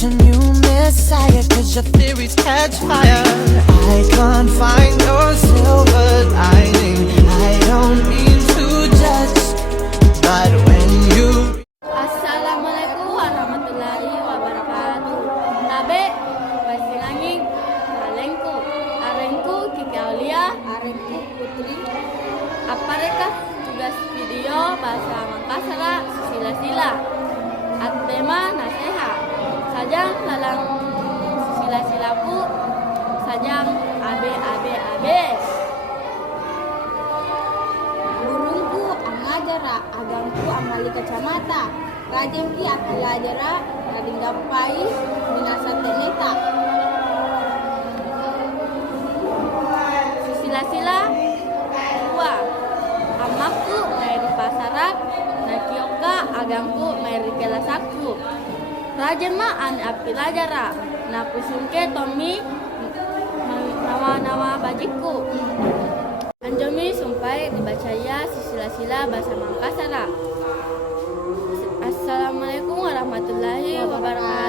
such a new messiah, cause your theories catch fire. I can't find your silver lining. I don't mean to judge, but when you Assalamualaikum warahmatullahi wabarakatuh. Tabe, pasilangin, alengku, arengku Kiki Aulia, arengku Putri. Aparekah tugas video bahasa Mangkasara sila-sila. At-tema nasihat. Sajang lalang sila-silaku, sajang abe. Burungku angajara, agamku amali kacamata. Rajengki akilajara, radinggapai binasa teneta. Sila-sila dua. Amaku main di pasarak, nakioka agamku main di kelasaku. Rajen ma an apilajara, nakusungke Tommy nawa bajiku. Anjomi sumpai dibacaya sila-sila bahasa Mangkasara. Assalamualaikum warahmatullahi wabarakatuh.